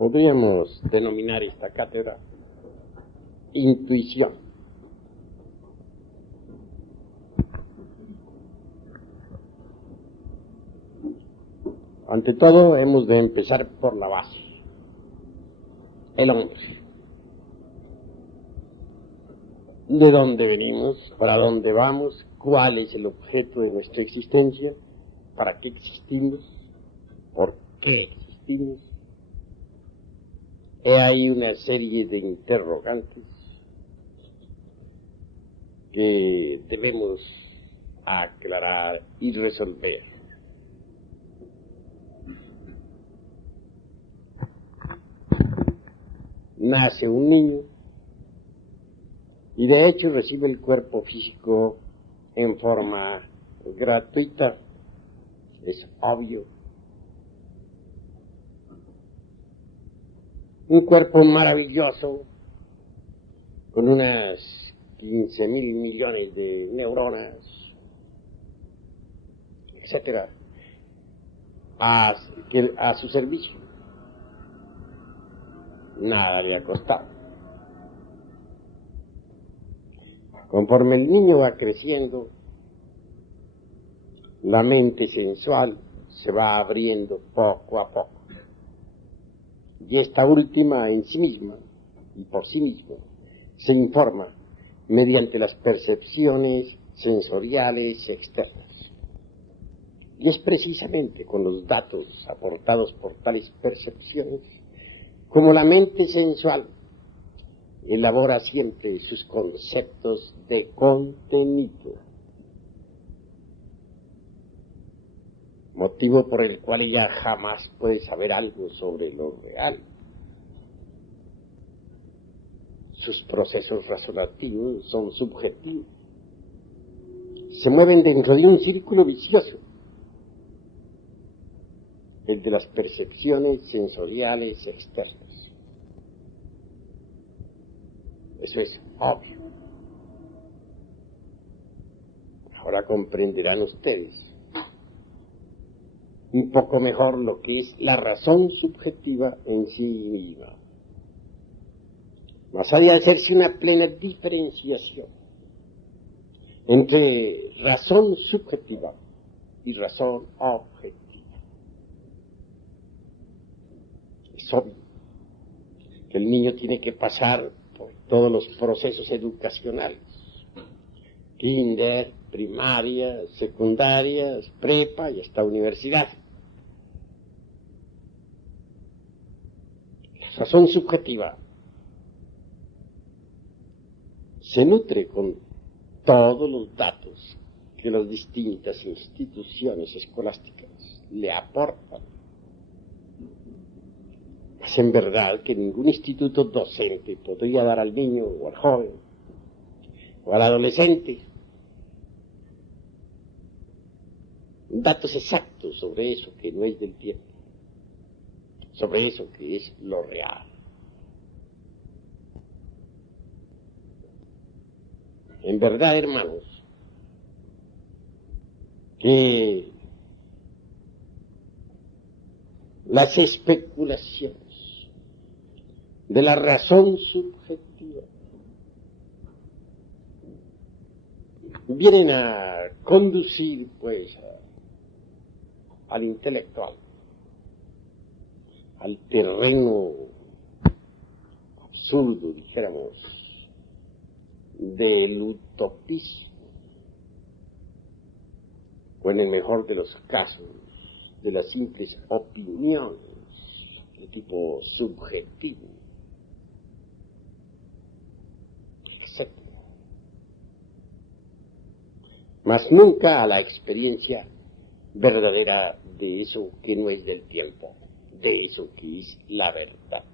Podríamos denominar esta cátedra intuición. Ante todo, hemos de empezar por la base, el hombre. ¿De dónde venimos? ¿Para dónde vamos? ¿Cuál es el objeto de nuestra existencia? ¿Para qué existimos? ¿Por qué existimos? He ahí una serie de interrogantes que debemos aclarar y resolver. Nace un niño y de hecho recibe el cuerpo físico en forma gratuita, es obvio. Un cuerpo maravilloso con unas 15.000 millones de neuronas, etcétera, a su servicio. Nada le ha costado. Conforme el niño va creciendo, la mente sensual se va abriendo poco a poco. Y esta última en sí misma y por sí misma se informa mediante las percepciones sensoriales externas. Y es precisamente con los datos aportados por tales percepciones como la mente sensual elabora siempre sus conceptos de contenido, motivo por el cual ella jamás puede saber algo sobre lo real. Sus procesos razonativos son subjetivos, se mueven dentro de un círculo vicioso, el de las percepciones sensoriales externas. Eso es obvio. Ahora comprenderán ustedes un poco mejor lo que es la razón subjetiva en sí misma. Más allá de hacerse una plena diferenciación entre razón subjetiva y razón objetiva. Es obvio que el niño tiene que pasar por todos los procesos educacionales, kinder, primaria, secundaria, prepa y hasta universidad. La razón subjetiva se nutre con todos los datos que las distintas instituciones escolásticas le aportan. Es en verdad que ningún instituto docente podría dar al niño o al joven o al adolescente datos exactos sobre eso que no es del tiempo, sobre eso que es lo real. En verdad, hermanos, que las especulaciones de la razón subjetiva vienen a conducir, pues, al intelectual, al terreno absurdo, dijéramos, del utopismo, o en el mejor de los casos, de las simples opiniones de tipo subjetivo, etc. Mas nunca a la experiencia verdadera de eso que no es del tiempo, de eso que es la verdad.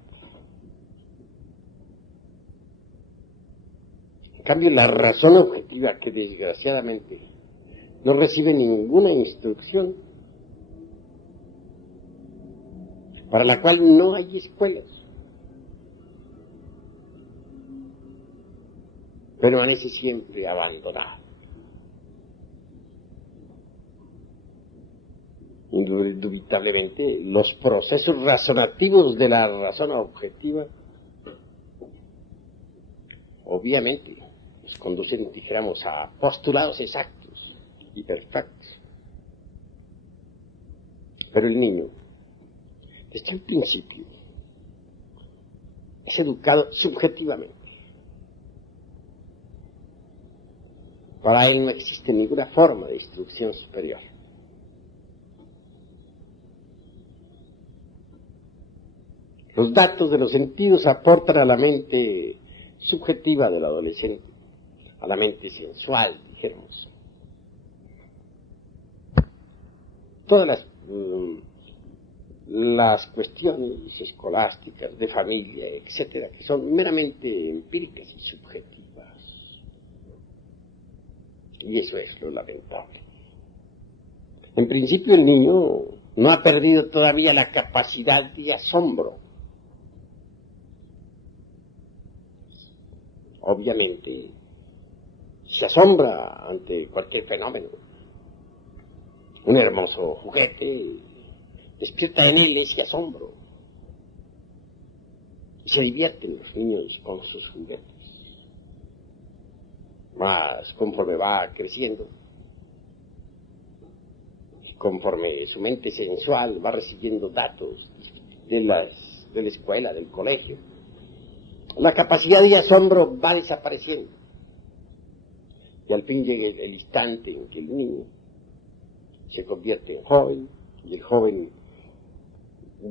En cambio, la razón objetiva, que desgraciadamente no recibe ninguna instrucción, para la cual no hay escuelas, permanece siempre abandonada. indubitablemente los procesos razonativos de la razón objetiva, obviamente, nos conducen, dijéramos, a postulados exactos y perfectos. Pero el niño, desde el principio, es educado subjetivamente. Para él no existe ninguna forma de instrucción superior. Los datos de los sentidos aportan a la mente subjetiva del adolescente, a la mente sensual, dijéramos. Todas las cuestiones escolásticas, de familia, etcétera, que son meramente empíricas y subjetivas. Y eso es lo lamentable. En principio el niño no ha perdido todavía la capacidad de asombro. Obviamente se asombra ante cualquier fenómeno. Un hermoso juguete despierta en él ese asombro. Y se divierten los niños con sus juguetes. Más conforme va creciendo, conforme su mente sensual va recibiendo datos de la escuela, del colegio, la capacidad de asombro va desapareciendo. Y al fin llega el instante en que el niño se convierte en joven, y el joven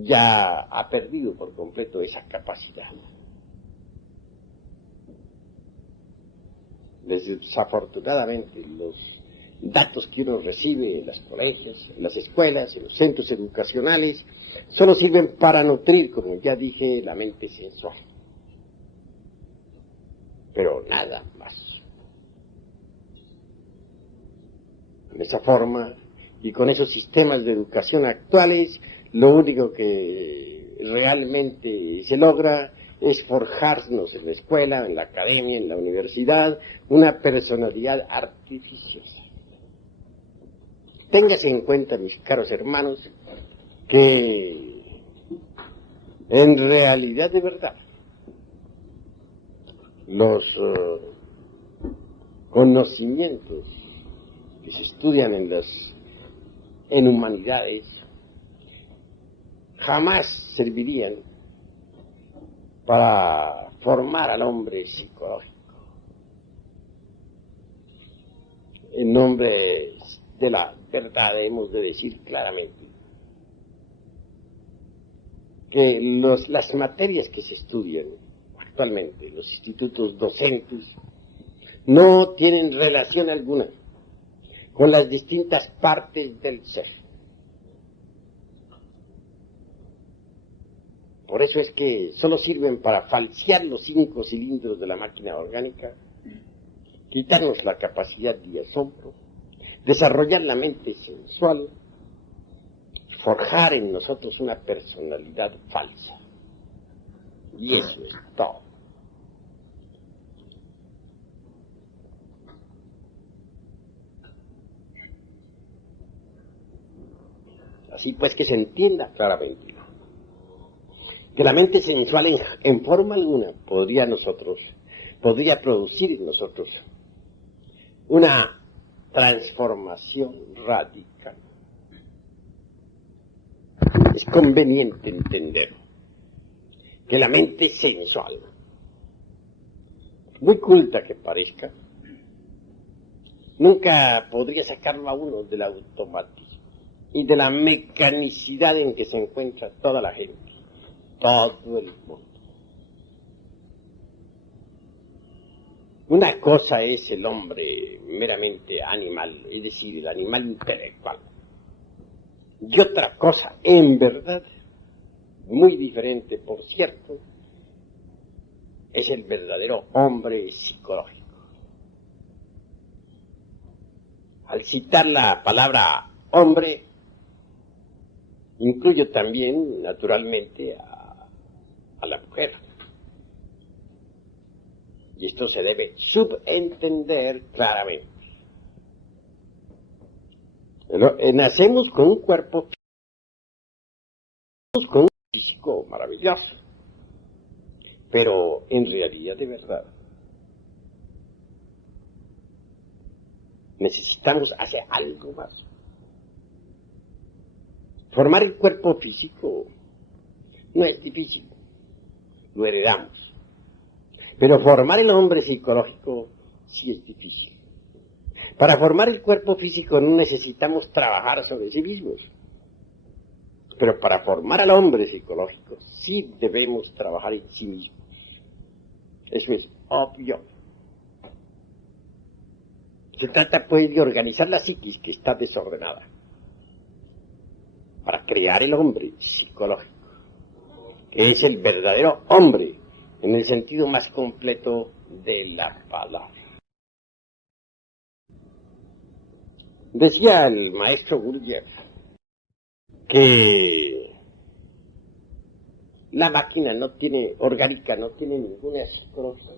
ya ha perdido por completo esa capacidad. Desafortunadamente, los datos que uno recibe en los colegios, en las escuelas, en los centros educacionales, solo sirven para nutrir, como ya dije, la mente sensual. Pero nada más. De esa forma, y con esos sistemas de educación actuales, lo único que realmente se logra es forjarnos en la escuela, en la academia, en la universidad, una personalidad artificiosa. Téngase en cuenta, mis caros hermanos, que en realidad de verdad los conocimientos que se estudian en humanidades jamás servirían para formar al hombre psicológico. En nombre de la verdad hemos de decir claramente que las materias que se estudian actualmente en los institutos docentes no tienen relación alguna con las distintas partes del ser. Por eso es que solo sirven para falsear los 5 cilindros de la máquina orgánica, quitarnos la capacidad de asombro, desarrollar la mente sensual, forjar en nosotros una personalidad falsa. Y eso es todo. Así pues que se entienda claramente que la mente sensual en forma alguna podría producir en nosotros una transformación radical. Es conveniente entender que la mente sensual, muy culta que parezca, nunca podría sacarlo a uno del automatismo y de la mecanicidad en que se encuentra toda la gente, todo el mundo. Una cosa es el hombre meramente animal, es decir, el animal intelectual. Y otra cosa, en verdad, muy diferente, por cierto, es el verdadero hombre psicológico. Al citar la palabra hombre, incluyo también, naturalmente, a la mujer. Y esto se debe subentender claramente. Nacemos con un cuerpo con un físico maravilloso, pero en realidad de verdad necesitamos hacer algo más. Formar el cuerpo físico no es difícil, lo heredamos. Pero formar el hombre psicológico sí es difícil. Para formar el cuerpo físico no necesitamos trabajar sobre sí mismos. Pero para formar al hombre psicológico sí debemos trabajar en sí mismos. Eso es obvio. Se trata pues de organizar la psiquis que está desordenada para crear el hombre psicológico, que es el verdadero hombre en el sentido más completo de la palabra. Decía el maestro Gurdjieff que la máquina orgánica no tiene ninguna psicología.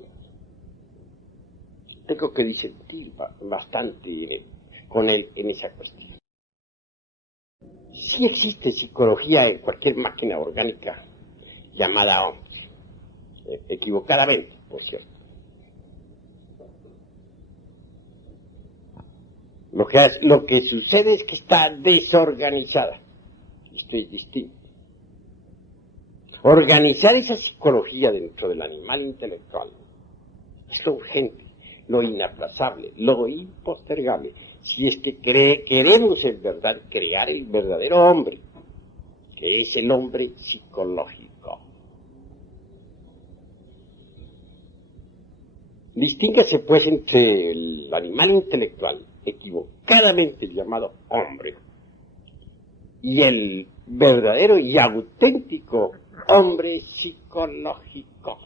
Tengo que disentir bastante con él en esa cuestión. Sí existe psicología en cualquier máquina orgánica llamada hombre, equivocadamente, por cierto. Lo que sucede es que está desorganizada. Esto es distinto. Organizar esa psicología dentro del animal intelectual es lo urgente, lo inaplazable, lo impostergable. Si es que queremos en verdad crear el verdadero hombre, que es el hombre psicológico. Distínguase pues entre el animal intelectual, equivocadamente llamado hombre, y el verdadero y auténtico hombre psicológico.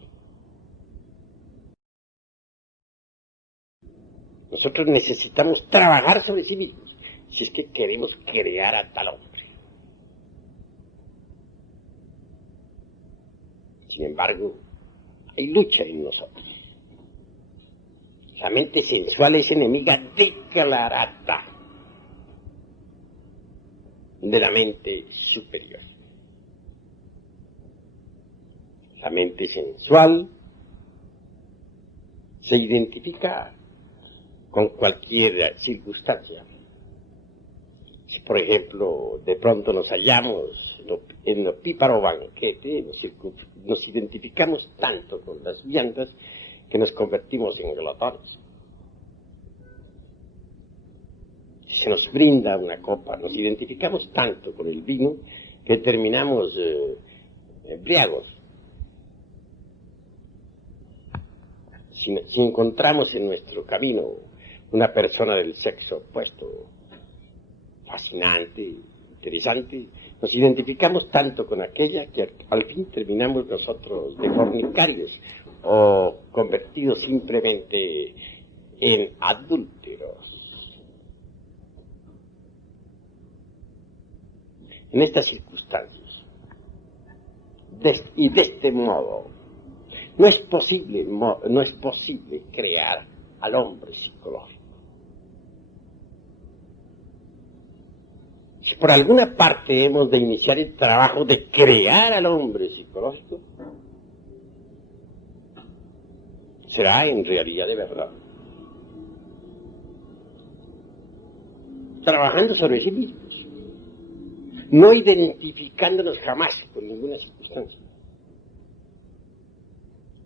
Nosotros necesitamos trabajar sobre sí mismos, si es que queremos crear a tal hombre. Sin embargo, hay lucha en nosotros. La mente sensual es enemiga declarada de la mente superior. La mente sensual se identifica con cualquier circunstancia. Si, por ejemplo, de pronto nos hallamos en el píparo banquete, nos identificamos tanto con las viandas que nos convertimos en glotones. Si se nos brinda una copa, nos identificamos tanto con el vino que terminamos embriagos. Si encontramos en nuestro camino una persona del sexo opuesto, fascinante, interesante, nos identificamos tanto con aquella que al fin terminamos nosotros de fornicarios o convertidos simplemente en adúlteros. En estas circunstancias, y de este modo, no es posible crear al hombre psicológico. Si por alguna parte hemos de iniciar el trabajo de crear al hombre psicológico, será en realidad de verdad trabajando sobre sí mismos, no identificándonos jamás con ninguna circunstancia,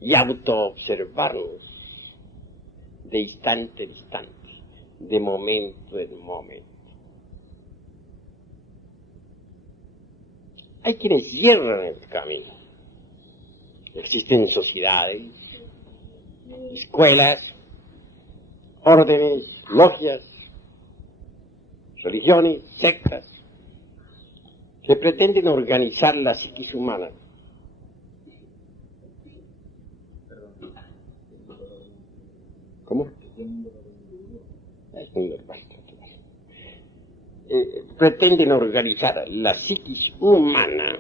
y autoobservarnos de instante en instante, de momento en momento. Hay quienes hierran el camino. Existen sociedades, escuelas, órdenes, logias, religiones, sectas, que pretenden organizar la psiquis humana. ¿Cómo? Es muy normal. Pretenden organizar la psiquis humana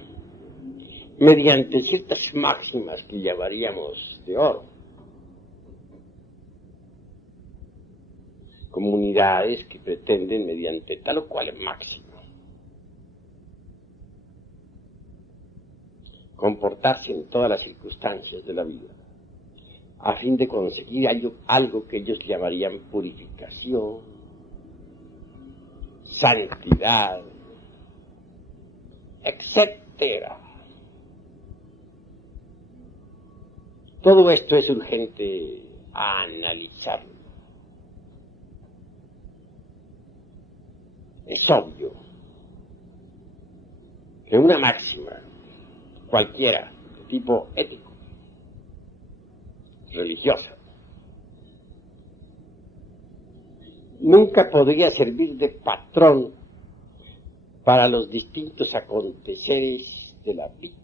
mediante ciertas máximas que llamaríamos de oro. Comunidades que pretenden mediante tal o cual máxima comportarse en todas las circunstancias de la vida, a fin de conseguir algo que ellos llamarían purificación, santidad, etcétera. Todo esto es urgente analizarlo. Es obvio que una máxima, cualquiera, de tipo ético, religiosa, nunca podría servir de patrón para los distintos aconteceres de la vida.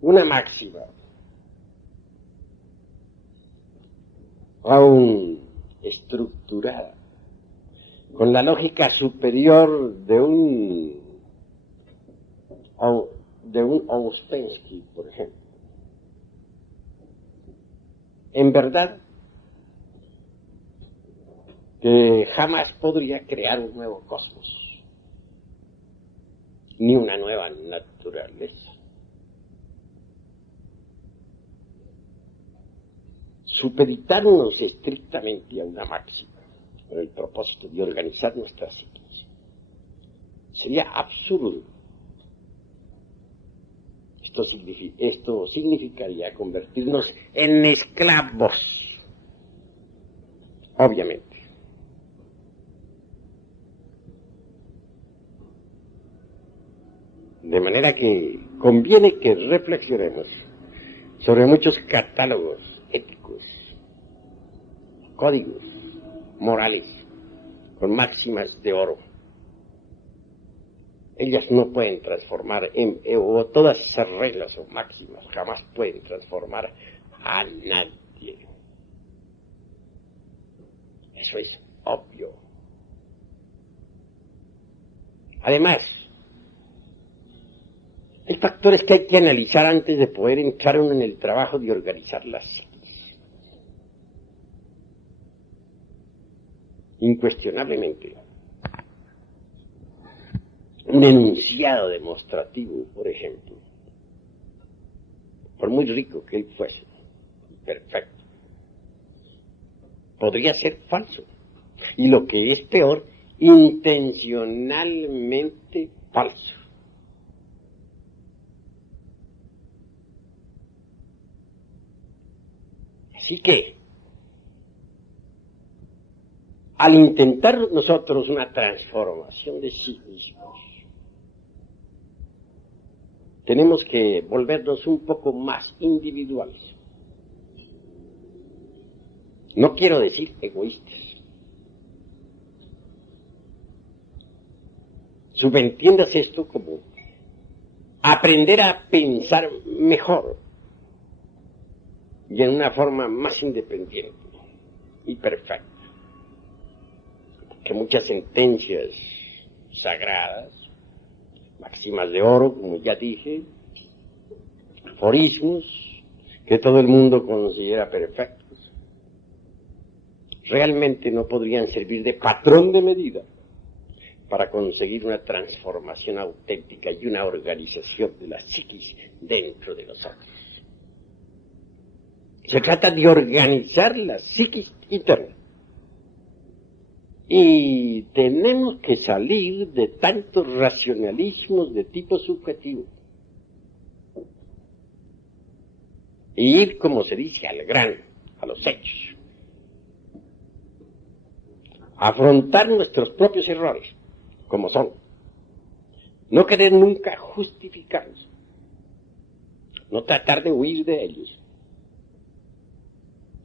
Una máxima, aún estructurada, con la lógica superior de un Ouspensky, por ejemplo, en verdad que jamás podría crear un nuevo cosmos, ni una nueva naturaleza. Supeditarnos estrictamente a una máxima con el propósito de organizar nuestra psiquis sería absurdo. Esto significaría convertirnos en esclavos, obviamente. De manera que conviene que reflexionemos sobre muchos catálogos éticos, códigos morales, con máximas de oro. Ellas no pueden transformar, o todas esas reglas o máximas jamás pueden transformar a nadie. Eso es obvio. Además, hay factores que hay que analizar antes de poder entrar uno en el trabajo de organizar las psiquis. Incuestionablemente, un enunciado demostrativo, por ejemplo, por muy rico que él fuese, perfecto, podría ser falso. Y lo que es peor, intencionalmente falso. Así que, al intentar nosotros una transformación de sí mismos, tenemos que volvernos un poco más individuales. No quiero decir egoístas. Subentiendas esto como aprender a pensar mejor y en una forma más independiente y perfecta. Que muchas sentencias sagradas, máximas de oro, como ya dije, aforismos que todo el mundo considera perfectos, realmente no podrían servir de patrón de medida para conseguir una transformación auténtica y una organización de la psiquis dentro de nosotros. Se trata de organizar la psiquis interna. Y tenemos que salir de tantos racionalismos de tipo subjetivo e ir, como se dice, al grano, a los hechos. Afrontar nuestros propios errores, como son. No querer nunca justificarlos. No tratar de huir de ellos.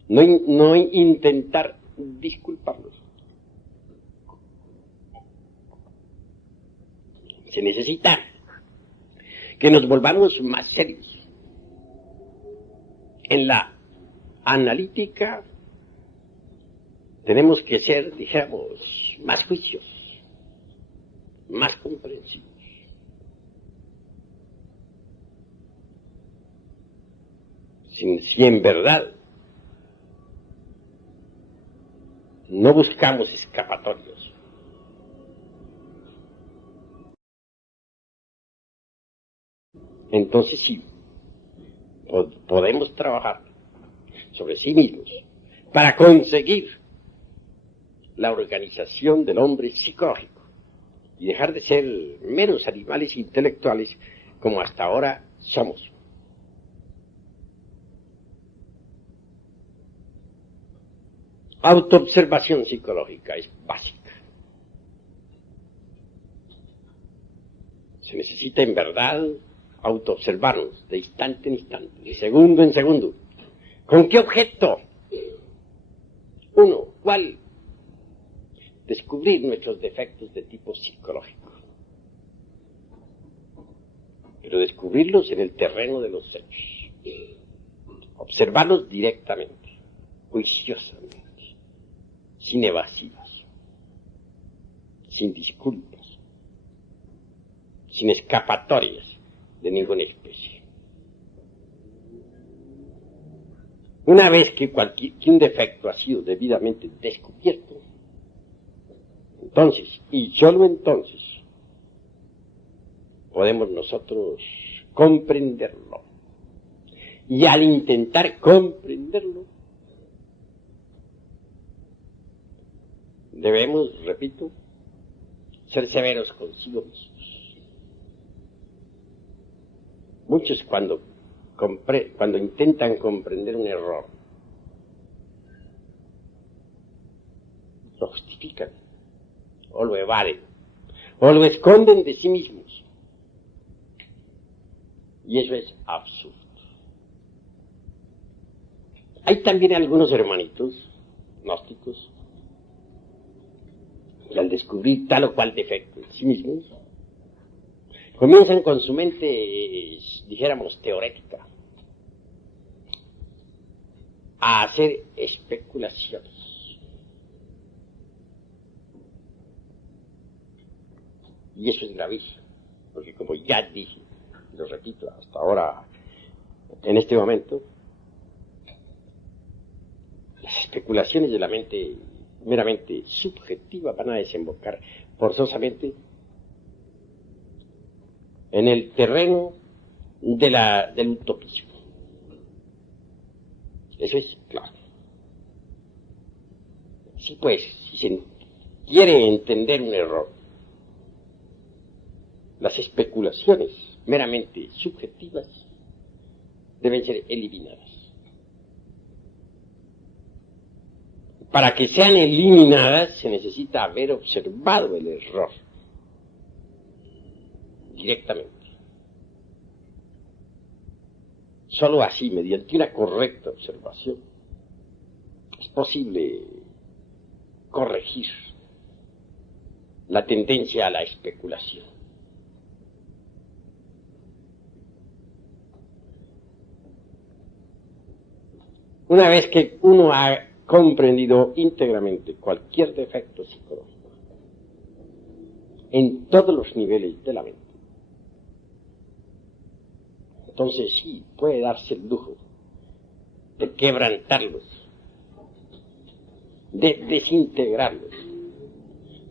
No intentar disculparlos. Se necesita que nos volvamos más serios en la analítica. Tenemos que ser, dijéramos, más juiciosos, más comprensivos. Si en verdad no buscamos escapatorios, entonces sí, podemos trabajar sobre sí mismos para conseguir la organización del hombre psicológico y dejar de ser meros animales intelectuales como hasta ahora somos. Autoobservación psicológica es básica. Se necesita en verdad autoobservarnos de instante en instante, de segundo en segundo. ¿Con qué objeto? Uno, ¿cuál? Descubrir nuestros defectos de tipo psicológico. Pero descubrirlos en el terreno de los hechos. Observarlos directamente, juiciosamente, sin evasivas, sin disculpas, sin escapatorias de ninguna especie. Una vez que un defecto ha sido debidamente descubierto, entonces, y solo entonces, podemos nosotros comprenderlo. Y al intentar comprenderlo, debemos, repito, ser severos consigo mismos. Muchos cuando intentan comprender un error, lo justifican, o lo evaden, o lo esconden de sí mismos. Y eso es absurdo. Hay también algunos hermanitos gnósticos que al descubrir tal o cual defecto en sí mismos, comienzan con su mente, dijéramos, teorética, a hacer especulaciones. Y eso es gravísimo, porque como ya dije, lo repito, hasta ahora, en este momento, las especulaciones de la mente meramente subjetiva van a desembocar forzosamente en el terreno del utopismo. Eso es claro. Sí, pues, si se quiere entender un error, las especulaciones meramente subjetivas deben ser eliminadas. Para que sean eliminadas se necesita haber observado el error directamente. Solo así, mediante una correcta observación, es posible corregir la tendencia a la especulación. Una vez que uno ha comprendido íntegramente cualquier defecto psicológico en todos los niveles de la mente, entonces sí puede darse el lujo de quebrantarlos, de desintegrarlos,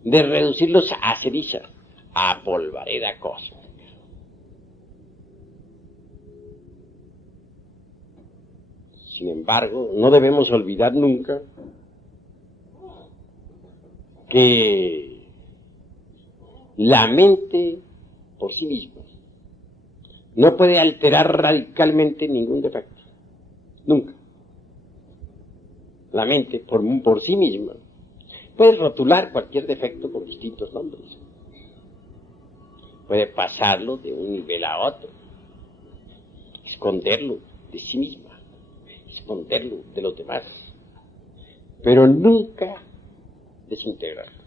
de reducirlos a ceniza, a polvareda cósmica. Sin embargo, no debemos olvidar nunca que la mente por sí misma no puede alterar radicalmente ningún defecto. Nunca. La mente por sí misma puede rotular cualquier defecto con distintos nombres. Puede pasarlo de un nivel a otro, esconderlo de sí misma, esconderlo de los demás, pero nunca desintegrarlo.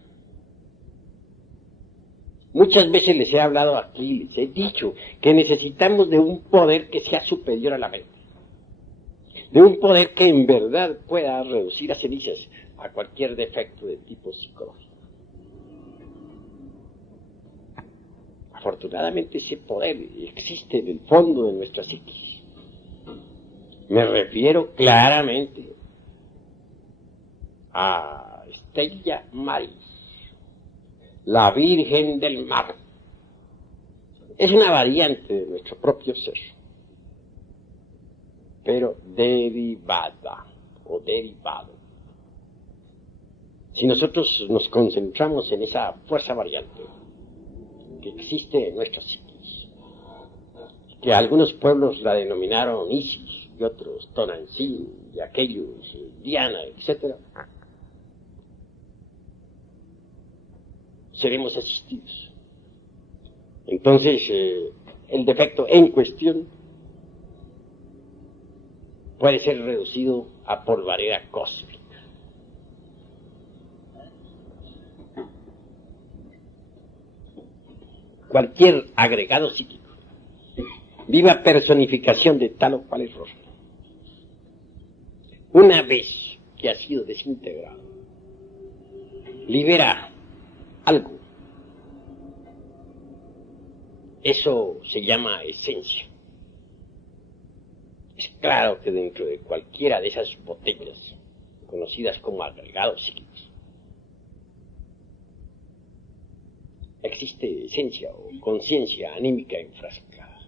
Muchas veces les he hablado aquí, les he dicho que necesitamos de un poder que sea superior a la mente, de un poder que en verdad pueda reducir a cenizas a cualquier defecto de tipo psicológico. Afortunadamente ese poder existe en el fondo de nuestra psiquis. Me refiero claramente a Stella Maris, la Virgen del Mar. Es una variante de nuestro propio ser, pero derivada o derivado. Si nosotros nos concentramos en esa fuerza variante que existe en nuestros psiquis, que algunos pueblos la denominaron Isis y otros Tonantzin y aquellos Diana, etc., seremos asistidos. Entonces, el defecto en cuestión puede ser reducido a polvareda cósmica. Cualquier agregado psíquico, viva personificación de tal o cual error, una vez que ha sido desintegrado, libera algo. Eso se llama esencia. Es claro que dentro de cualquiera de esas botellas, conocidas como agregados psíquicos, existe esencia o conciencia anímica enfrascada.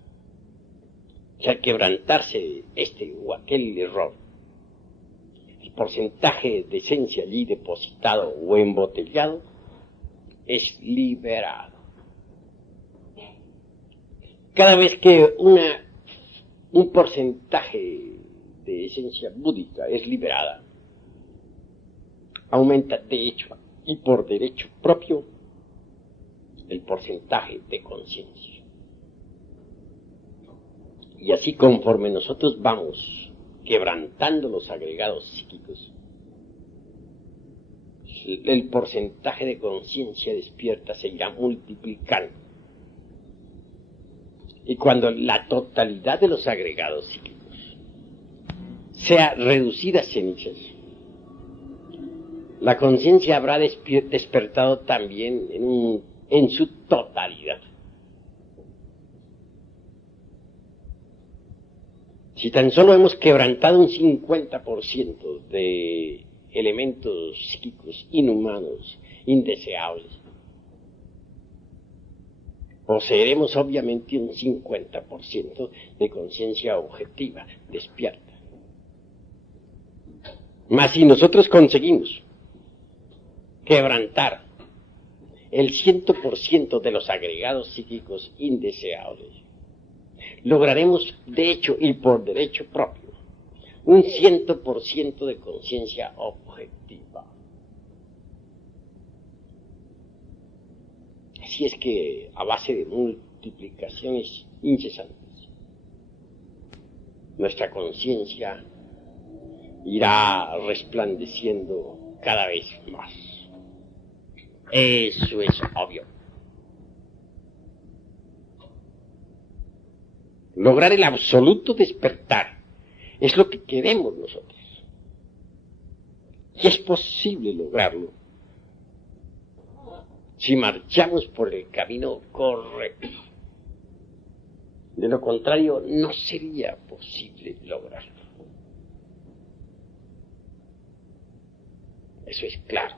O sea, al quebrantarse este o aquel error, el porcentaje de esencia allí depositado o embotellado es liberado. Cada vez que un porcentaje de esencia búdica es liberada, aumenta de hecho y por derecho propio el porcentaje de conciencia. Y así conforme nosotros vamos quebrantando los agregados psíquicos, el porcentaje de conciencia despierta se irá multiplicando. Y cuando la totalidad de los agregados psíquicos sea reducida a cenizas, la conciencia habrá despertado también en su totalidad. Si tan solo hemos quebrantado un 50% de elementos psíquicos inhumanos, indeseables, poseeremos obviamente un 50% de conciencia objetiva, despierta. Mas si nosotros conseguimos quebrantar el 100% de los agregados psíquicos indeseables, lograremos de hecho y por derecho propio un 100% de conciencia objetiva. Así es que a base de multiplicaciones incesantes, nuestra conciencia irá resplandeciendo cada vez más. Eso es obvio. Lograr el absoluto despertar es lo que queremos nosotros. Y es posible lograrlo si marchamos por el camino correcto. De lo contrario, no sería posible lograrlo. Eso es claro.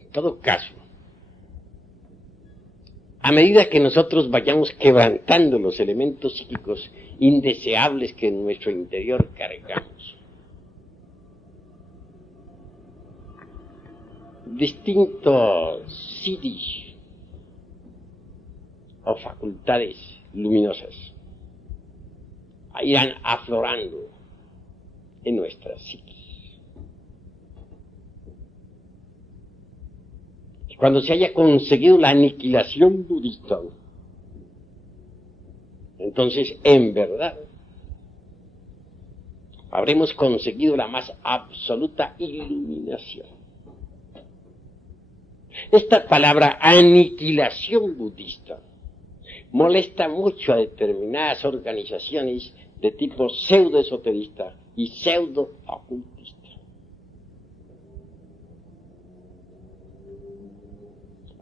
En todo caso, a medida que nosotros vayamos quebrantando los elementos psíquicos indeseables que en nuestro interior cargamos, distintos siddhis o facultades luminosas irán aflorando en nuestras psiquis. Cuando se haya conseguido la aniquilación budista, entonces en verdad habremos conseguido la más absoluta iluminación. Esta palabra aniquilación budista molesta mucho a determinadas organizaciones de tipo pseudo-esoterista y pseudo-ocultista.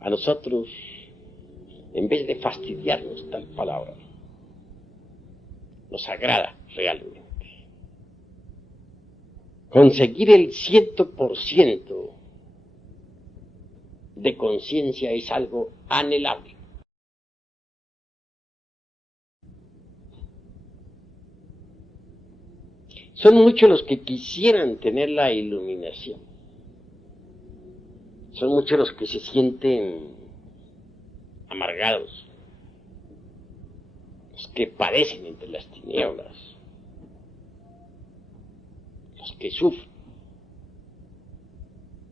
A nosotros, en vez de fastidiarnos tal palabra, nos agrada realmente conseguir el 100% de conciencia es algo anhelable. Son muchos los que quisieran tener la iluminación. Son muchos los que se sienten amargados, los que padecen entre las tinieblas, los que sufren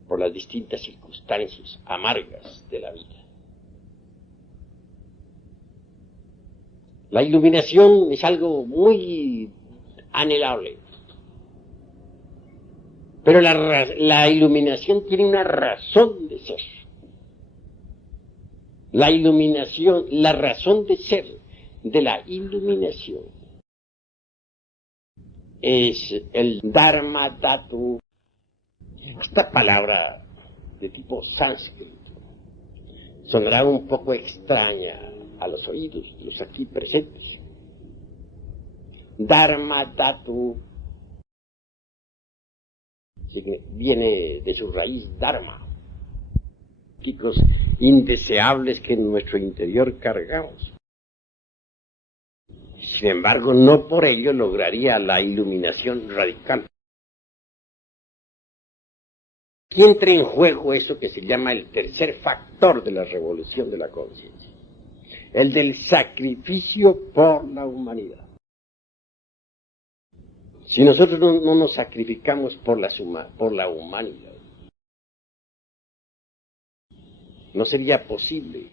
por las distintas circunstancias amargas de la vida. La iluminación es algo muy anhelable. Pero la iluminación tiene una razón de ser. La iluminación, la razón de ser de la iluminación es el Dharma Dhatu. Esta palabra de tipo sánscrito sonará un poco extraña a los oídos de los aquí presentes. Dharma Dhatu viene de su raíz Dharma, químicos indeseables que en nuestro interior cargamos. Sin embargo, no por ello lograría la iluminación radical. Aquí entra en juego eso que se llama el tercer factor de la revolución de la conciencia, el del sacrificio por la humanidad. Si nosotros no nos sacrificamos por la humanidad, no sería posible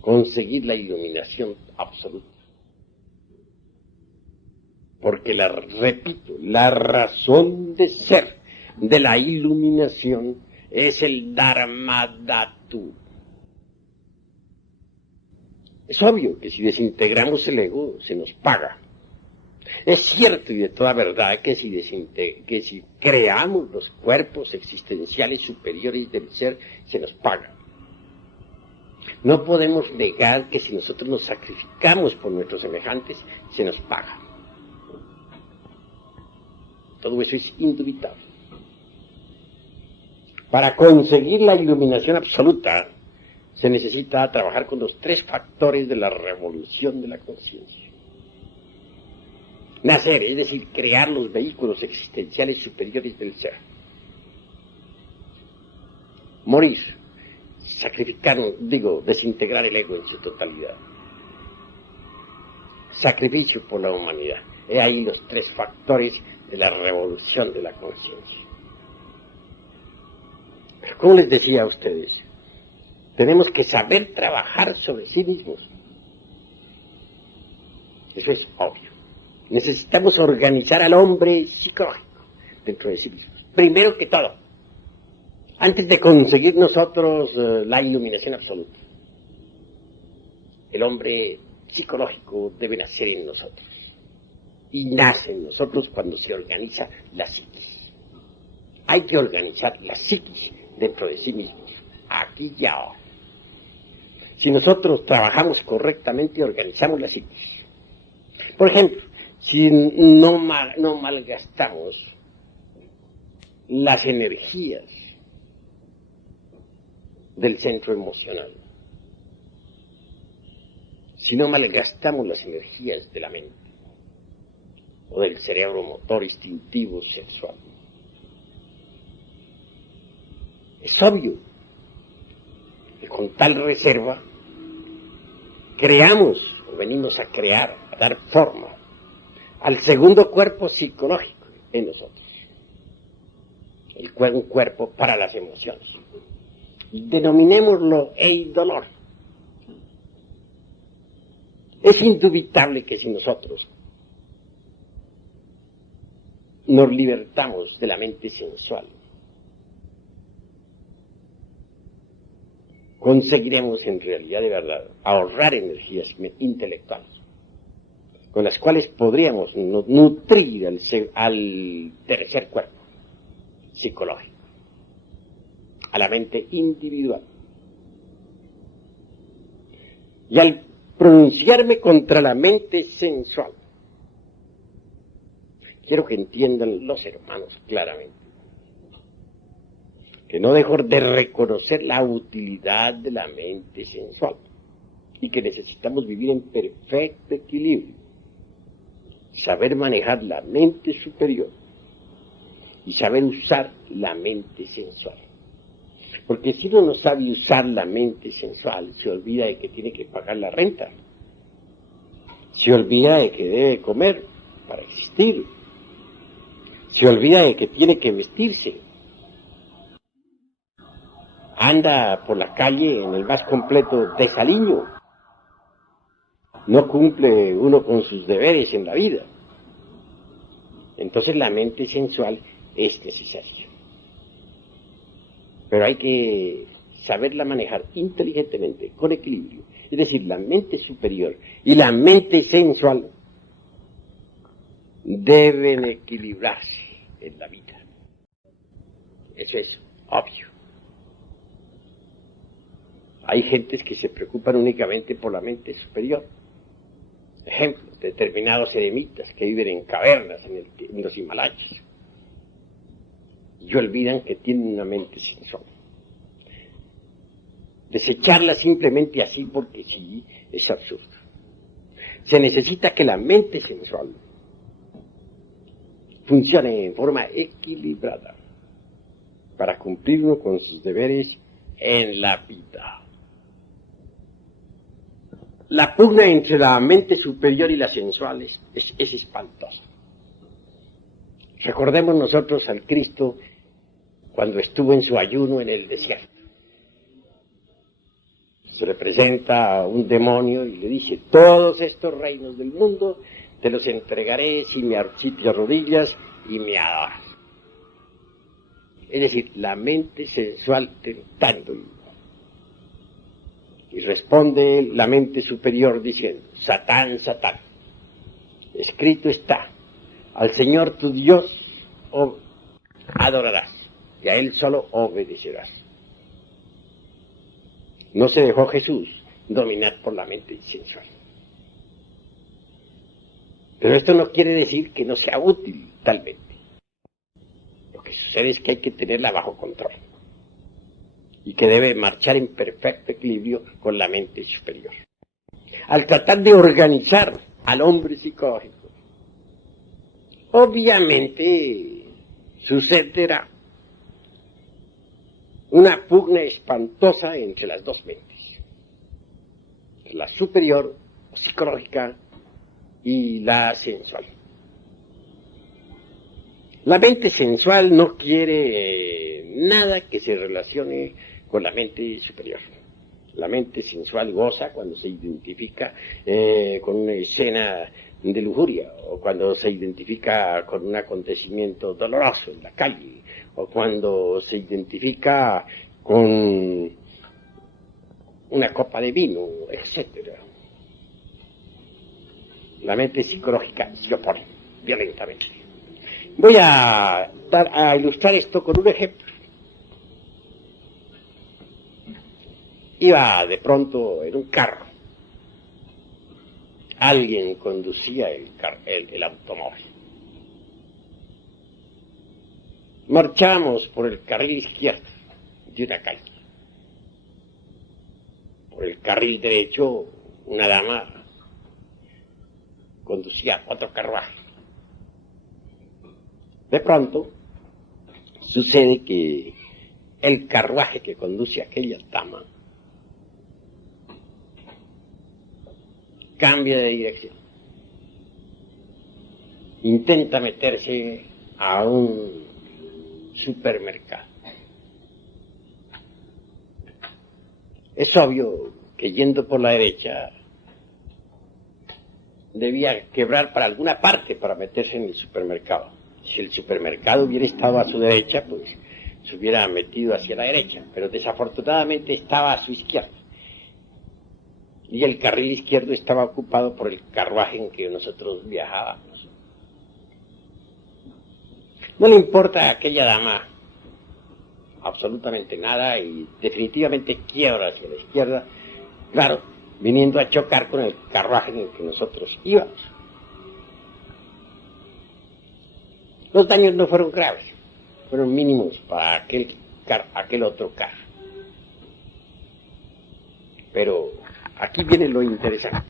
conseguir la iluminación absoluta. Porque, repito, la razón de ser de la iluminación es el Dharma Dhatu. Es obvio que si desintegramos el ego, se nos paga. Es cierto y de toda verdad que si creamos los cuerpos existenciales superiores del ser, se nos paga. No podemos negar que si nosotros nos sacrificamos por nuestros semejantes, se nos paga. Todo eso es indubitable. Para conseguir la iluminación absoluta, se necesita trabajar con los tres factores de la revolución de la conciencia. Nacer, es decir, crear los vehículos existenciales superiores del ser. Morir, desintegrar el ego en su totalidad. Sacrificio por la humanidad. He ahí los tres factores de la revolución de la conciencia. Pero como les decía a ustedes, tenemos que saber trabajar sobre sí mismos. Eso es obvio. Necesitamos organizar al hombre psicológico dentro de sí mismos. Primero que todo, antes de conseguir nosotros la iluminación absoluta. El hombre psicológico debe nacer en nosotros. Y nace en nosotros cuando se organiza la psiquis. Hay que organizar la psiquis dentro de sí mismos, aquí y ahora. Si nosotros trabajamos correctamente y organizamos la psiquis. Por ejemplo, si no malgastamos las energías del centro emocional, si no malgastamos las energías de la mente o del cerebro motor, instintivo, sexual, es obvio que con tal reserva creamos o venimos a crear, a dar forma al segundo cuerpo psicológico en nosotros, un cuerpo para las emociones. Denominémoslo eidolor. Es indubitable que si nosotros nos libertamos de la mente sensual, conseguiremos en realidad de verdad ahorrar energías intelectuales, con las cuales podríamos nutrir al tercer cuerpo psicológico, a la mente individual. Y al pronunciarme contra la mente sensual, quiero que entiendan los hermanos claramente que no dejó de reconocer la utilidad de la mente sensual y que necesitamos vivir en perfecto equilibrio, saber manejar la mente superior y saber usar la mente sensual. Porque si uno no sabe usar la mente sensual, se olvida de que tiene que pagar la renta, se olvida de que debe comer para existir, se olvida de que tiene que vestirse, anda por la calle en el más completo desaliño, no cumple uno con sus deberes en la vida. Entonces la mente sensual es necesaria, pero hay que saberla manejar inteligentemente, con equilibrio. Es decir, la mente superior y la mente sensual deben equilibrarse en la vida. Eso es obvio. Hay gentes que se preocupan únicamente por la mente superior. Ejemplo, determinados eremitas que viven en cavernas en los Himalayas y olvidan que tienen una mente sensual. Desecharla simplemente así porque sí es absurdo. Se necesita que la mente sensual funcione en forma equilibrada para cumplir uno con sus deberes en la vida. La pugna entre la mente superior y la sensual es espantosa. Recordemos nosotros al Cristo cuando estuvo en su ayuno en el desierto. Se le presenta a un demonio y le dice: todos estos reinos del mundo te los entregaré si te arrodillas y me adoras. Es decir, la mente sensual tentándolo. Y responde la mente superior diciendo: Satán, Satán, escrito está, al Señor tu Dios adorarás y a Él solo obedecerás. No se dejó Jesús dominar por la mente sensual. Pero esto no quiere decir que no sea útil, talmente. Lo que sucede es que hay que tenerla bajo control y que debe marchar en perfecto equilibrio con la mente superior. Al tratar de organizar al hombre psicológico, obviamente sucederá una pugna espantosa entre las dos mentes, la superior o psicológica y la sensual. La mente sensual no quiere nada que se relacione con la mente superior. La mente sensual goza cuando se identifica con una escena de lujuria, o cuando se identifica con un acontecimiento doloroso en la calle, o cuando se identifica con una copa de vino, etc. La mente psicológica se opone violentamente. Voy a ilustrar esto con un ejemplo. Iba de pronto en un carro. Alguien conducía el automóvil. Marchamos por el carril izquierdo de una calle. Por el carril derecho, una dama conducía otro carruaje. De pronto, sucede que el carruaje que conduce a aquella dama cambia de dirección. Intenta meterse a un supermercado. Es obvio que yendo por la derecha debía quebrar para alguna parte para meterse en el supermercado. Si el supermercado hubiera estado a su derecha, pues se hubiera metido hacia la derecha, pero desafortunadamente estaba a su izquierda. Y el carril izquierdo estaba ocupado por el carruaje en que nosotros viajábamos. No le importa a aquella dama absolutamente nada y definitivamente quiebra hacia la izquierda, claro, viniendo a chocar con el carruaje en el que nosotros íbamos. Los daños no fueron graves, fueron mínimos para aquel buscar aquel otro carro. Pero aquí viene lo interesante.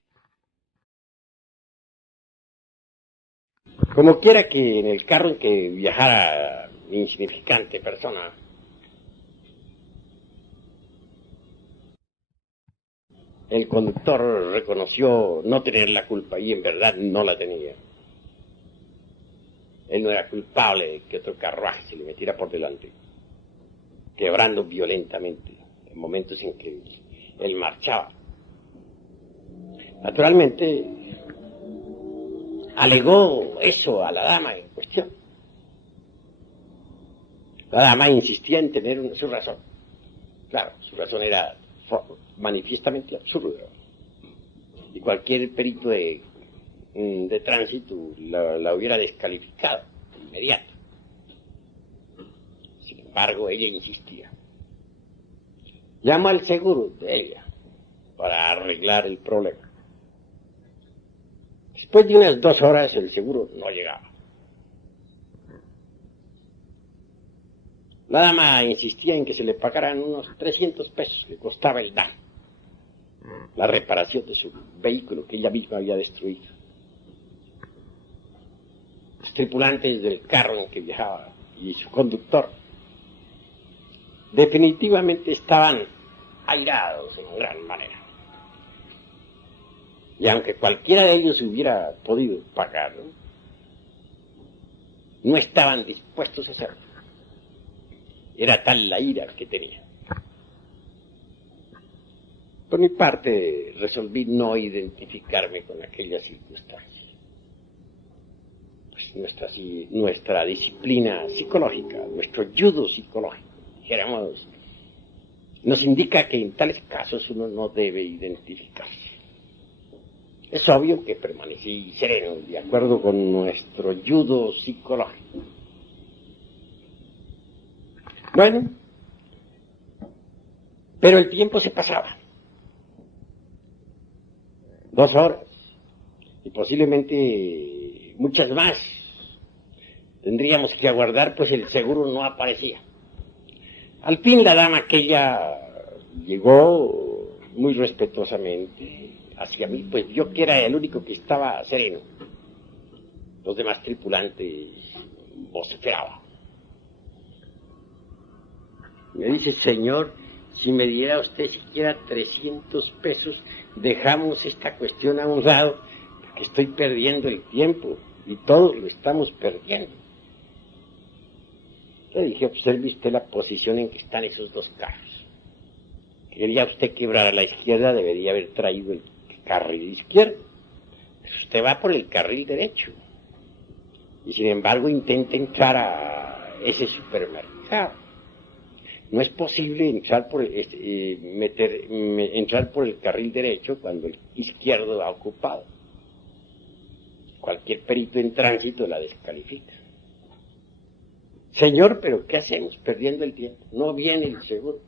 Como quiera que en el carro en que viajara mi insignificante persona, el conductor reconoció no tener la culpa y en verdad no la tenía. Él no era culpable de que otro carruaje se le metiera por delante, quebrando violentamente en momentos en que él marchaba. Naturalmente, alegó eso a la dama en cuestión. La dama insistía en tener su razón. Claro, su razón era manifiestamente absurda. Y cualquier perito de tránsito la hubiera descalificado de inmediato. Sin embargo, ella insistía. Llama al seguro de ella para arreglar el problema. Después de unas 2 horas el seguro no llegaba. La dama insistía en que se le pagaran unos 300 pesos que costaba el daño, la reparación de su vehículo que ella misma había destruido. Los tripulantes del carro en que viajaba y su conductor definitivamente estaban airados en gran manera. Y aunque cualquiera de ellos hubiera podido pagarlo, no estaban dispuestos a hacerlo. Era tal la ira que tenía. Por mi parte, resolví no identificarme con aquella circunstancia. Pues nuestra disciplina psicológica, nuestro judo psicológico, dijéramos, nos indica que en tales casos uno no debe identificarse. Es obvio que permanecí sereno, de acuerdo con nuestro judo psicológico. Bueno, pero el tiempo se pasaba. 2 horas, y posiblemente muchas más. Tendríamos que aguardar, pues el seguro no aparecía. Al fin la dama aquella llegó muy respetuosamente hacia mí, pues yo que era el único que estaba sereno. Los demás tripulantes vociferaban. Me dice: señor, si me diera usted siquiera 300 pesos, dejamos esta cuestión a un lado, porque estoy perdiendo el tiempo, y todos lo estamos perdiendo. Le dije: observe usted la posición en que están esos 2 carros. Quería usted quebrar a la izquierda, debería haber traído el carril izquierdo. Pues usted va por el carril derecho. Y sin embargo intenta entrar a ese supermercado. No es posible entrar por el carril derecho cuando el izquierdo va ocupado. Cualquier perito en tránsito la descalifica. Señor, pero ¿qué hacemos perdiendo el tiempo? No viene el seguro.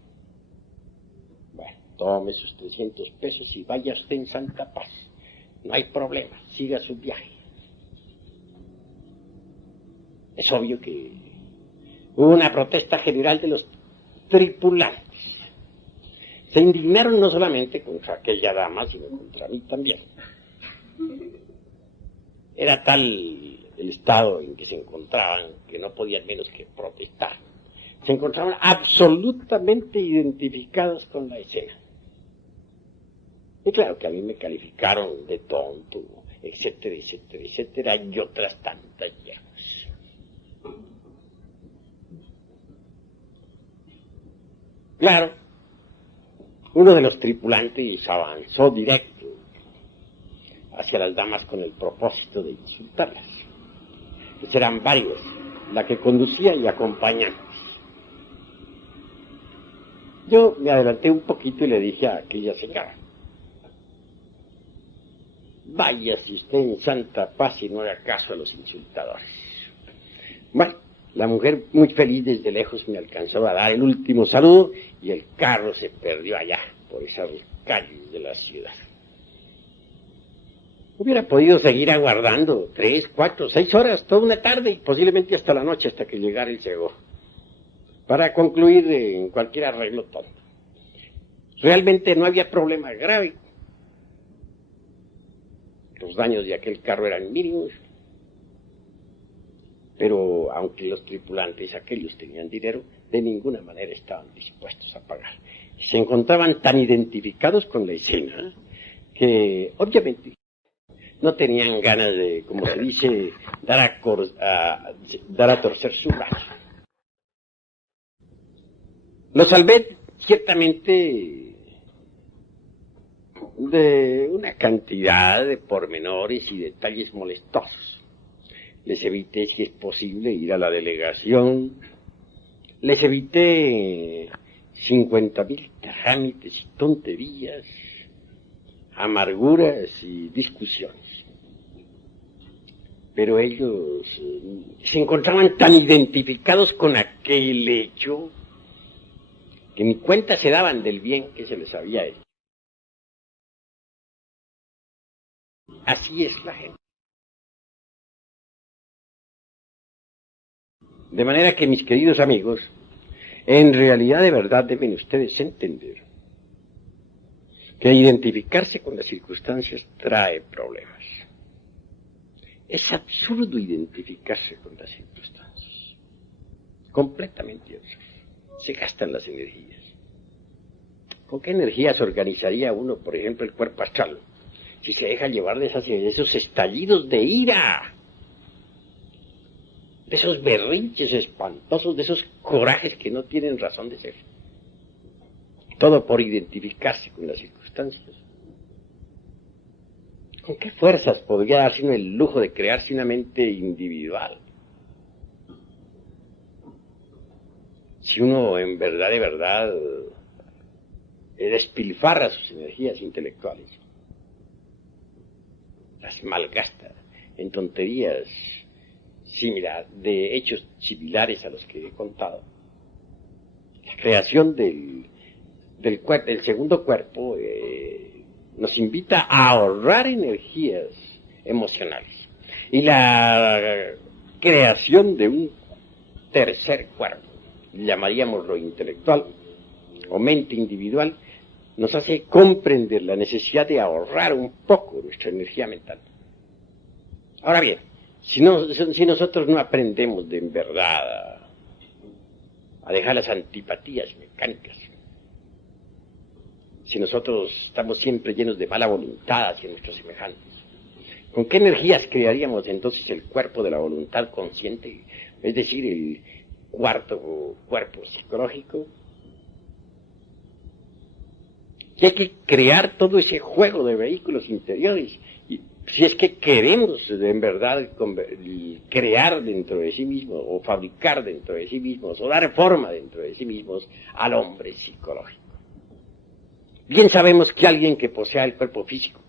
Bueno, tome sus 300 pesos y vaya usted en santa paz. No hay problema, siga su viaje. Es obvio que hubo una protesta general de los tripulantes. Se indignaron no solamente contra aquella dama, sino contra mí también. Era tal el estado en que se encontraban que no podían menos que protestar. Se encontraban absolutamente identificados con la escena. Y claro que a mí me calificaron de tonto, etcétera, etcétera, etcétera, y otras tantas yemas. Claro, uno de los tripulantes avanzó directo hacia las damas con el propósito de insultarlas. Pues eran varios, la que conducía y acompañantes. Yo me adelanté un poquito y le dije a aquella señora: váyase usted en santa paz y no haga caso a los insultadores. Bueno, la mujer, muy feliz desde lejos, me alcanzó a dar el último saludo y el carro se perdió allá, por esas calles de la ciudad. Hubiera podido seguir aguardando 3, 4, 6 horas, toda una tarde y posiblemente hasta la noche, hasta que llegara el seguro. para concluir en cualquier arreglo tonto. Realmente no había problema grave. Los daños de aquel carro eran mínimos, pero aunque los tripulantes aquellos tenían dinero, de ninguna manera estaban dispuestos a pagar. Se encontraban tan identificados con la escena que obviamente no tenían ganas de, como se dice, dar a torcer su brazo. Lo salvé ciertamente de una cantidad de pormenores y detalles molestosos. Les evité, si es posible, ir a la delegación. Les evité 50,000 trámites y tonterías, amarguras y discusiones. Pero ellos se encontraban tan identificados con aquel hecho que ni cuenta se daban del bien que se les había hecho. Así es la gente. De manera que, mis queridos amigos, en realidad de verdad deben ustedes entender que identificarse con las circunstancias trae problemas. Es absurdo identificarse con las circunstancias. Completamente absurdo. Se gastan las energías. ¿Con qué energías organizaría uno, por ejemplo, el cuerpo astral? Si se deja llevar de esos estallidos de ira, de esos berrinches espantosos, de esos corajes que no tienen razón de ser. Todo por identificarse con las circunstancias. ¿Con qué fuerzas podría darse uno el lujo de crearse una mente individual? Si uno en verdad, de verdad, despilfarra sus energías intelectuales, las malgasta en tonterías de hechos similares a los que he contado. La creación del segundo cuerpo nos invita a ahorrar energías emocionales. Y la creación de un tercer cuerpo, llamaríamos lo intelectual o mente individual, nos hace comprender la necesidad de ahorrar un poco nuestra energía mental. Ahora bien, si nosotros no aprendemos de en verdad a dejar las antipatías mecánicas, si nosotros estamos siempre llenos de mala voluntad hacia nuestros semejantes, ¿con qué energías crearíamos entonces el cuerpo de la voluntad consciente? Es decir, el cuarto cuerpo psicológico. Y hay que crear todo ese juego de vehículos interiores. Y si es que queremos en verdad crear dentro de sí mismos, o fabricar dentro de sí mismos, o dar forma dentro de sí mismos al hombre psicológico. Bien sabemos que alguien que posea el cuerpo físico,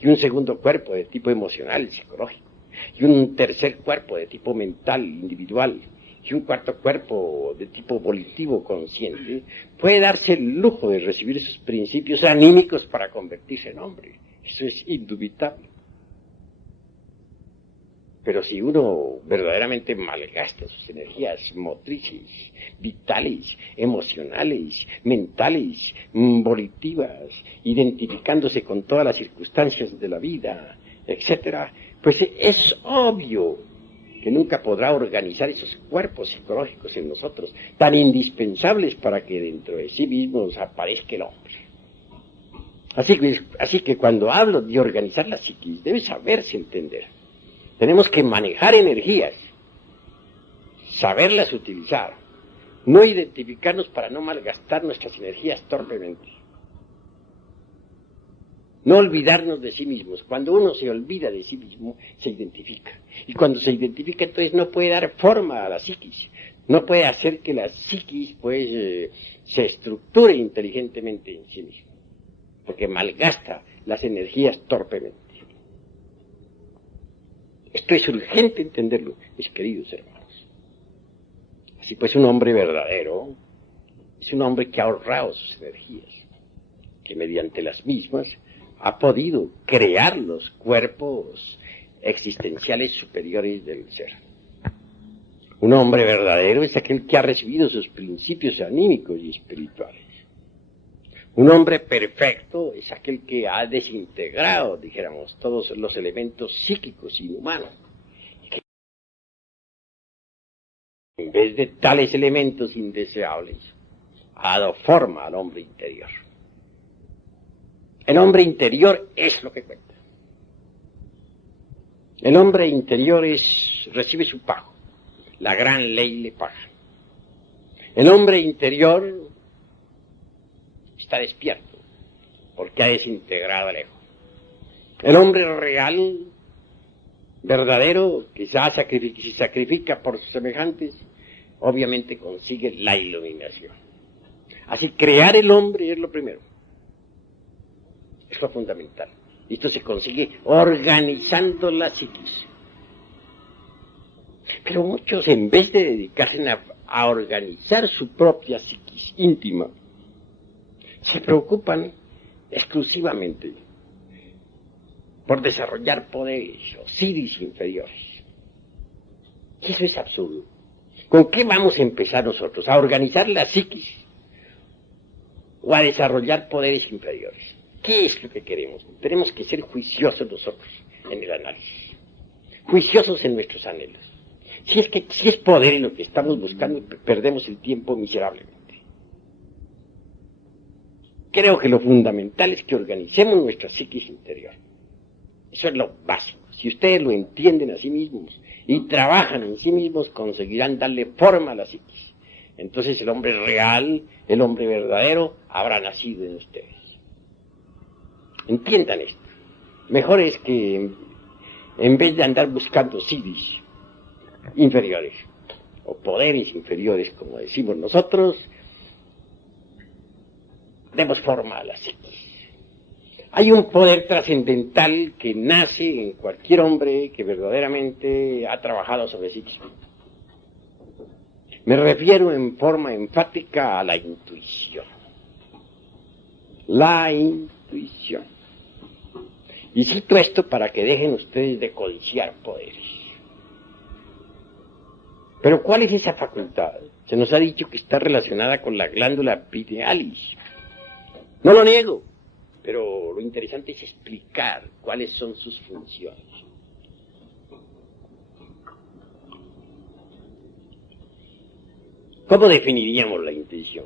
y un segundo cuerpo de tipo emocional, psicológico, y un tercer cuerpo de tipo mental, individual, y un cuarto cuerpo de tipo volitivo, consciente, puede darse el lujo de recibir esos principios anímicos para convertirse en hombre. Eso es indubitable. Pero si uno verdaderamente malgasta sus energías motrices, vitales, emocionales, mentales, volitivas, identificándose con todas las circunstancias de la vida, etc., pues es obvio que nunca podrá organizar esos cuerpos psicológicos en nosotros, tan indispensables para que dentro de sí mismos aparezca el hombre. Así que cuando hablo de organizar la psiquis, debe saberse entender. Tenemos que manejar energías, saberlas utilizar, no identificarnos para no malgastar nuestras energías torpemente. No olvidarnos de sí mismos. Cuando uno se olvida de sí mismo, se identifica. Y cuando se identifica, entonces no puede dar forma a la psiquis. No puede hacer que la psiquis, pues, se estructure inteligentemente en sí mismo. Porque malgasta las energías torpemente. Esto es urgente entenderlo, mis queridos hermanos. Así pues, un hombre verdadero es un hombre que ha ahorrado sus energías, que mediante las mismas ha podido crear los cuerpos existenciales superiores del ser. Un hombre verdadero es aquel que ha recibido sus principios anímicos y espirituales. Un hombre perfecto es aquel que ha desintegrado, dijéramos, todos los elementos psíquicos y humanos. En vez de tales elementos indeseables, ha dado forma al hombre interior. El hombre interior es lo que cuenta. El hombre interior recibe su pago. La gran ley le paga. El hombre interior está despierto porque ha desintegrado el ego. El hombre real, verdadero, que se sacrifica por sus semejantes, obviamente consigue la iluminación. Así, crear el hombre es lo primero. Es lo fundamental. Y esto se consigue organizando la psiquis. Pero muchos, en vez de dedicarse a organizar su propia psiquis íntima, se preocupan exclusivamente por desarrollar poderes o psiquis inferiores. Y eso es absurdo. ¿Con qué vamos a empezar nosotros? ¿A organizar la psiquis o a desarrollar poderes inferiores? ¿Qué es lo que queremos? Tenemos que ser juiciosos nosotros en el análisis, juiciosos en nuestros anhelos. Si es poder en lo que estamos buscando, perdemos el tiempo miserablemente. Creo que lo fundamental es que organicemos nuestra psiquis interior. Eso es lo básico. Si ustedes lo entienden a sí mismos y trabajan en sí mismos, conseguirán darle forma a la psiquis. Entonces el hombre real, el hombre verdadero, habrá nacido en ustedes. Entiendan esto. Mejor es que en vez de andar buscando psiquis inferiores o poderes inferiores, como decimos nosotros, demos forma a la psiquis. Hay un poder trascendental que nace en cualquier hombre que verdaderamente ha trabajado sobre sí mismo. Me refiero en forma enfática a la intuición. La intuición. Y cito esto para que dejen ustedes de codiciar poderes. Pero ¿cuál es esa facultad? Se nos ha dicho que está relacionada con la glándula pinealis. No lo niego, pero lo interesante es explicar cuáles son sus funciones. ¿Cómo definiríamos la intuición?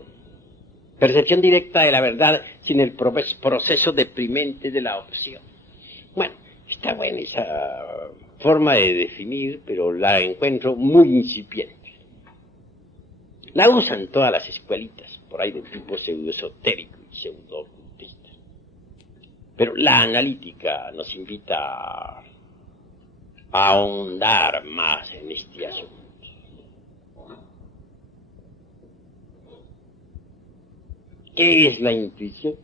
Percepción directa de la verdad sin el proceso deprimente de la opción. Bueno, está buena esa forma de definir, pero la encuentro muy incipiente. La usan todas las escuelitas, por ahí de tipo pseudoesotérico y pseudo-ocultista. Pero la analítica nos invita a ahondar más en este asunto. ¿Qué es la intuición?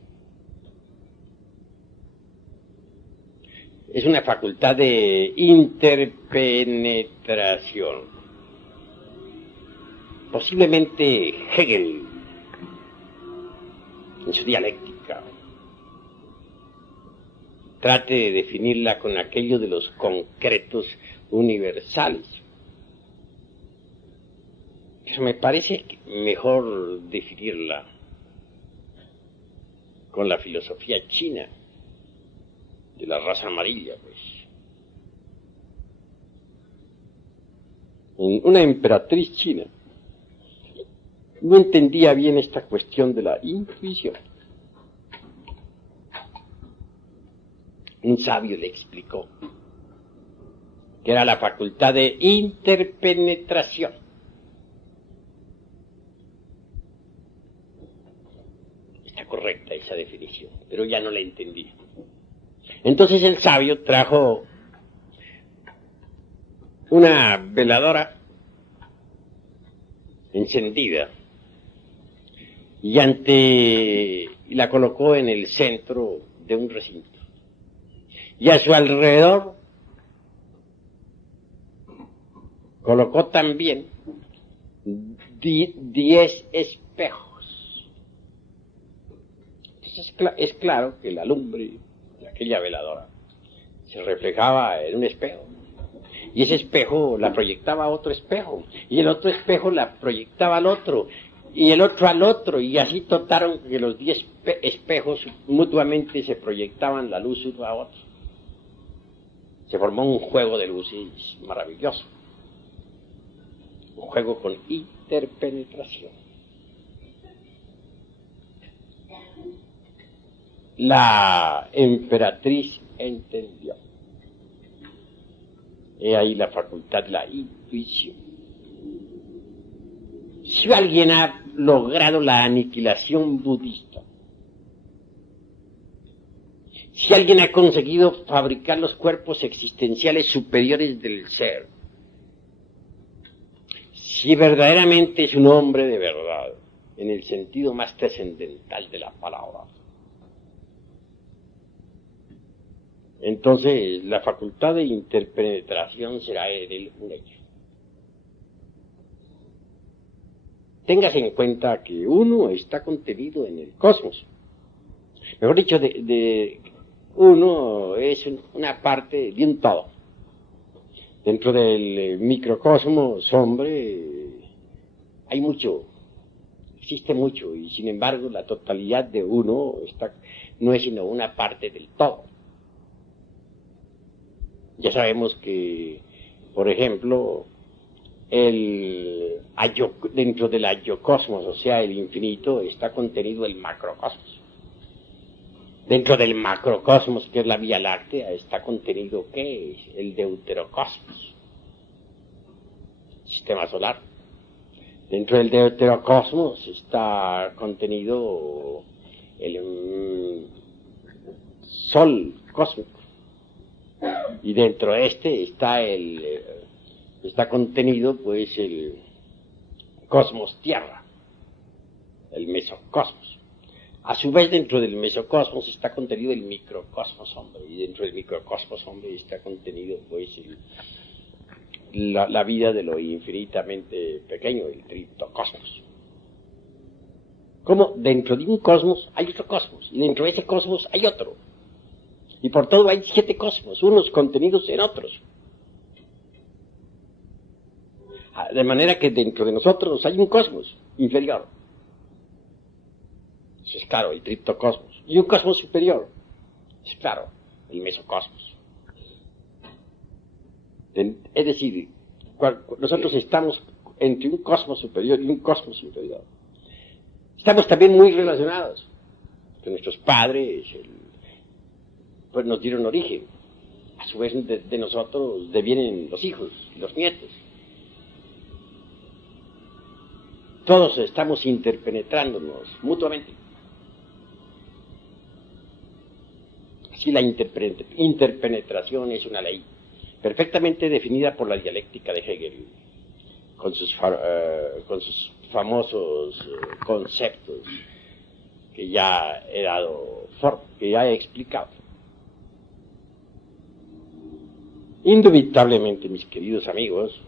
Es una facultad de interpenetración. Posiblemente Hegel, en su dialéctica, trate de definirla con aquello de los concretos universales. Pero me parece mejor definirla con la filosofía china, de la raza amarilla, pues. Una emperatriz china no entendía bien esta cuestión de la intuición. Un sabio le explicó que era la facultad de interpenetración. Está correcta esa definición, pero ya no la entendí. Entonces el sabio trajo una veladora encendida y la colocó en el centro de un recinto. Y a su alrededor colocó también 10 espejos. Entonces es claro que la lumbre de aquella veladora se reflejaba en un espejo. y ese espejo la proyectaba a otro espejo, y el otro espejo la proyectaba al otro, y el otro al otro, y así totaron que los 10 espejos mutuamente se proyectaban la luz uno a otro. Se formó un juego de luces maravilloso, un juego con interpenetración. La emperatriz entendió. He ahí la facultad de la intuición. Si alguien ha logrado la aniquilación budista, si alguien ha conseguido fabricar los cuerpos existenciales superiores del ser, si verdaderamente es un hombre de verdad, en el sentido más trascendental de la palabra, entonces la facultad de interpenetración será en él un hecho. Téngase en cuenta que uno está contenido en el cosmos. Mejor dicho, uno es una parte de un todo. Dentro del microcosmos, hombre, hay mucho, existe mucho, y sin embargo la totalidad de uno no es sino una parte del todo. Ya sabemos que, por ejemplo, dentro del ayocosmos, o sea, el infinito, está contenido el macrocosmos. Dentro del macrocosmos, que es la Vía Láctea, está contenido, ¿qué es? El deuterocosmos, sistema solar. Dentro del deuterocosmos está contenido el sol cósmico. Y dentro de este está contenido, pues, el cosmos tierra, el mesocosmos. A su vez, dentro del mesocosmos está contenido el microcosmos hombre, y dentro del microcosmos hombre está contenido, pues, la vida de lo infinitamente pequeño, el triptocosmos. Como dentro de un cosmos hay otro cosmos, y dentro de ese cosmos hay otro. Y por todo hay 7 cosmos, unos contenidos en otros. De manera que dentro de nosotros hay un cosmos inferior. Eso es claro, el triptocosmos. Y un cosmos superior. Es claro, el mesocosmos. Es decir, nosotros estamos entre un cosmos superior y un cosmos inferior. Estamos también muy relacionados. Que nuestros padres pues nos dieron origen. A su vez de nosotros devienen los hijos, los nietos. Todos estamos interpenetrándonos mutuamente. Así la interpenetración es una ley perfectamente definida por la dialéctica de Hegel, con sus famosos conceptos que ya he dado forma, que ya he explicado. Indubitablemente, mis queridos amigos,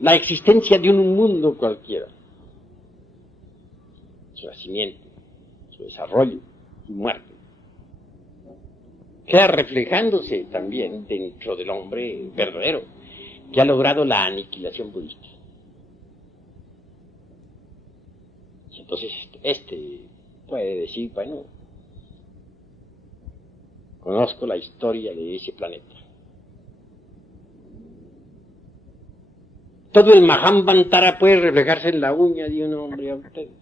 la existencia de un mundo cualquiera, su nacimiento, su desarrollo y muerte, queda reflejándose también dentro del hombre verdadero, que ha logrado la aniquilación budista. Entonces, puede decir, bueno, conozco la historia de ese planeta. Todo el Mahamvantara puede reflejarse en la uña de un hombre auténtico.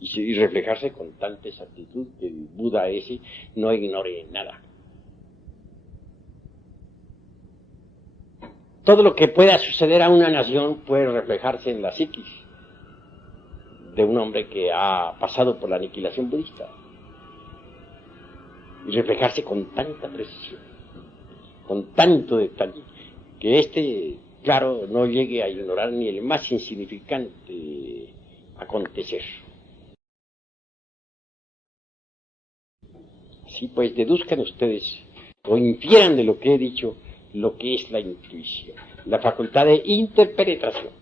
Y reflejarse con tanta exactitud que el Buda ese no ignore nada. Todo lo que pueda suceder a una nación puede reflejarse en la psiquis de un hombre que ha pasado por la aniquilación budista. Y reflejarse con tanta precisión, con tanto detalle, que claro, no llegue a ignorar ni el más insignificante acontecer. Así pues, deduzcan ustedes, o infieran de lo que he dicho, lo que es la intuición, la facultad de interpenetración.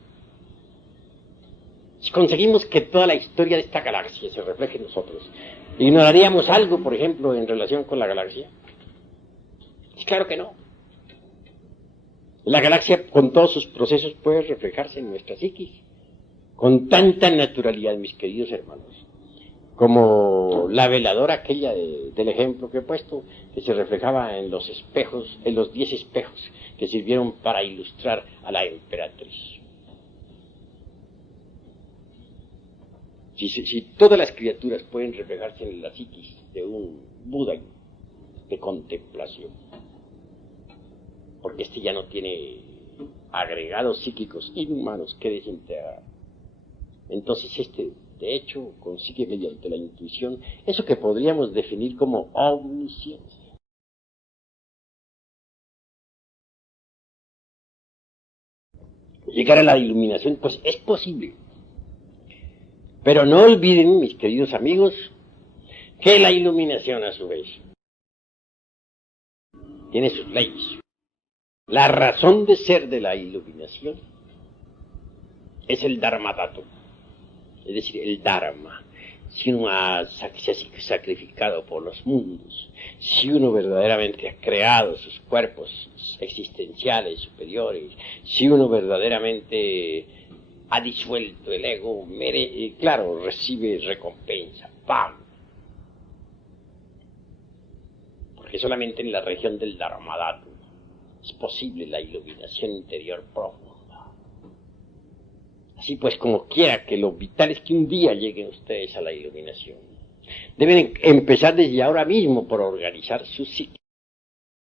Si conseguimos que toda la historia de esta galaxia se refleje en nosotros, ¿Ignoraríamos algo, por ejemplo, en relación con la galaxia? Claro que no. La galaxia, con todos sus procesos, puede reflejarse en nuestra psiquis, con tanta naturalidad, mis queridos hermanos, como la veladora aquella del ejemplo que he puesto, que se reflejaba en los espejos, en los 10 espejos que sirvieron para ilustrar a la emperatriz. Si todas las criaturas pueden reflejarse en la psiquis de un Buda de contemplación, porque este ya no tiene agregados psíquicos inhumanos que desintegrar, entonces de hecho, consigue mediante la intuición eso que podríamos definir como omnisciencia. Llegar a la iluminación, pues es posible. Pero no olviden, mis queridos amigos, que la iluminación a su vez tiene sus leyes. La razón de ser de la iluminación es el Dharmatato, es decir, el Dharma. Si uno se ha sacrificado por los mundos, si uno verdaderamente ha creado sus cuerpos existenciales superiores, si uno verdaderamente ha disuelto el ego, claro, recibe recompensa, ¡pam! Porque solamente en la región del Dharmadato es posible la iluminación interior profunda. Así pues, como quiera que lo vital es que un día lleguen ustedes a la iluminación, deben empezar desde ahora mismo por organizar su psique.